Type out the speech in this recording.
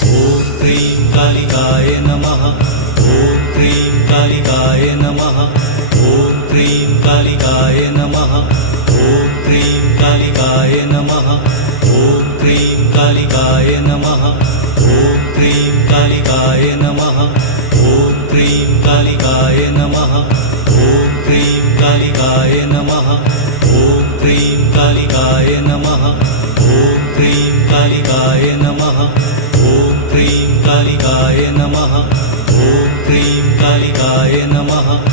ॐ cream कालिकाय नमः। ॐ cream कालिकाय नमः। ॐ cream कालिकाय नमः। ॐ क्रीं कालिकाय नमः। ॐ क्रीं कालिकाय नमः। ॐ क्रीं कालिकाय नमः। ॐ क्रीं कालिकाय नमः। ॐ क्रीं कालिकाय नमः। ॐ क्रीं कालिकाय नमः। ॐ क्रीं कालिकाय नमः। ॐ क्रीं कालिकाय नमः। ॐ क्रीं कालिकाय नमः।